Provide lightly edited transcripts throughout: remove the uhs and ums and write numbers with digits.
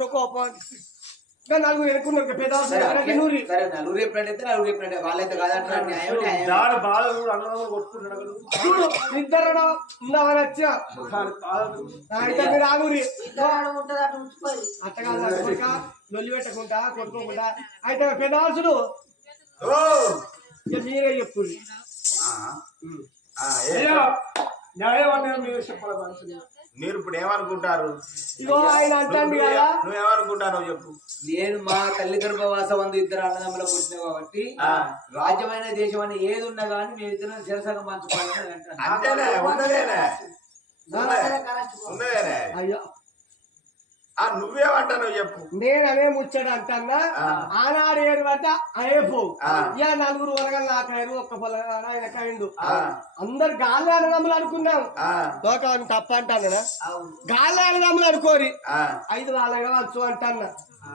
కుట్ర కోపం నలుగురు ఎన్నుకున్నారు పెద్ద నలుగురు ఎప్పుడంటే నలుగురు ఎప్పుడంటే వాళ్ళైతే కాదంటారు న్యాయం న్యాయం దాని బాధ అన్నదమ్ములు కొట్టుకుంటున్నాడు చూడు ఇద్దరు ఉందామని వచ్చా అయితే మీరు ఆగురి అట్టగా లొల్లి పెట్టకుండా కొట్టుకోకుండా అయితే పెద్దవాసుడు మీరే చెప్పు న్యాయం అనేది మీరు చెప్పాలి. మీరు ఇప్పుడు ఏమనుకుంటారు? ఇగో ఆయన అంటాండి కదా నువ్వేమనుకుంటాను చెప్పు. నేను మా తల్లి గర్భవాస వంద ఇద్దరు అన్నదమ్ముల పుట్టిన కాబట్టి రాజ్యమైన దేశం అని ఏది ఉన్నా కానీ నేను ఇద్దరు శిరసంగా పంచుకోవాలని అంటాను. అంతేనే ఉన్నదేనే ఉన్నదేనే. అయ్యో నువ్వేమంటాను చెప్పు. నేను అనే ముచ్చాడు అంటన్నా ఆనాడు ఏడు పట్ట అయ్యపో ఇక నలుగురు వరగలు నాకాయరు ఒక్క పొలగాడు ఆయన కాయండు అందరు గాలి అన్నదమ్ములు అనుకున్నాం లోకాన్ని తప్ప అంటాను కదా గాలి అన్నదమ్ములు అనుకోరి 5 వాళ్ళగా వచ్చు అంటన్నా.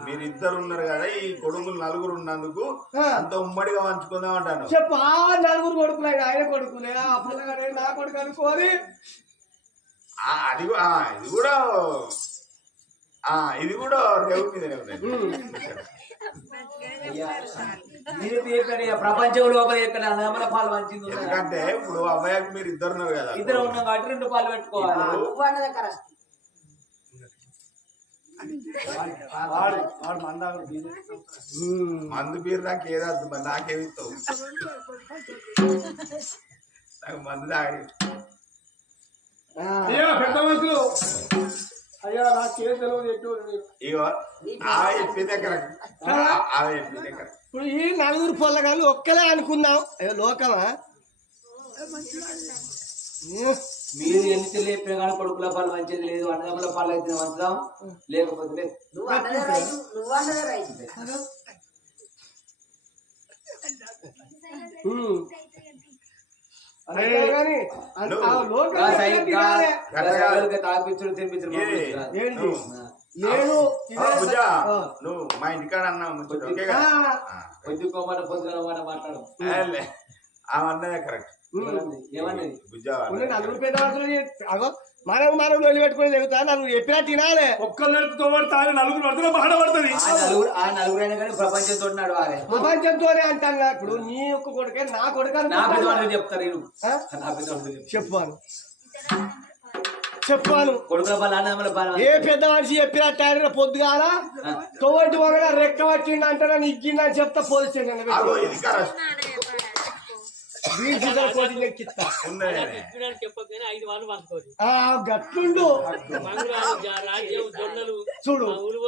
మీరిద్దరు ఉన్నారు కదా ఈ కొడుకులు నలుగురు ఉన్నందుకు అంత ఉమ్మడిగా పంచుకుందాం అంటాను. చెప్పు నలుగురు కొడుకులు ఆయన కొడుకులే ఆ పొలగాడు నా కొడుకు అనుకోరి అది ఇది కూడా రేవు మీదనే ఉన్నాయి. ప్రపంచం లోపల ఎక్కడ అన్నదమ్ముల పాలు మంచిది. ఎందుకంటే ఇప్పుడు అబ్బాయికి మీరు ఇద్దరు ఉన్నారు కదా, ఇద్దరు ఉన్నాం కాబట్టి 2 పాలు పెట్టుకోవాలి. మందు బీరు నాకు ఏదద్దు మరి నాకేమిస్తావు? నాకు మందు తాగి పెద్ద మనుషులు అయ్యా నాకేం తెలియదు. ఇగో ఆమె చెప్పిందే కరెక్ట్. ఆమె చెప్పిందే కరెక్ట్. ఇప్పుడు ఈ నలుగురు పొల్లగాళ్ళు ఒక్కలే అనుకున్నాం లోకమా మీరు ఎన్ని తెలియ చెప్పినా కానీ కొడుకుల పాలు మంచిది లేదు, అన్నదమ్ముల పాలు అయితే మంచుదాం లేకపోతే లేదు. తాపించడం తినిపించడం నువ్వు మా ఇంటికాడ అన్నావు పొద్దుకోమాట పొద్దున మాట్లాడు. ఆమె అన్నదే కరెక్ట్. ఏమన్నది నలుగురు పెద్ద మనం లొల్లి పెట్టుకుని లేవుతా నలుగురు చెప్పినా తినాలే. ఒక్కరితో పడతారు నలుగురు పడుతున్నా బాధపడుతుంది. ఆ నలుగురైనా కానీ ప్రపంచంతో ఉన్నాడు వారే ప్రపంచంతోనే అంటాను. ఇప్పుడు నీ యొక్క కొడుకే నా కొడుకు నా పెద్దవాళ్ళు చెప్తారు. చెప్పాను కొడుకుల పాలు అన్నదమ్ముల పాలు ఏ పెద్ద మనిషి చెప్పినట్టు పొద్దుగాల తోటి వల్ల రెక్క పట్టిండు అంటే నన్ను ఇచ్చిందని చెప్తా పోలీస్ స్టేషన్ గట్లుండు చూడు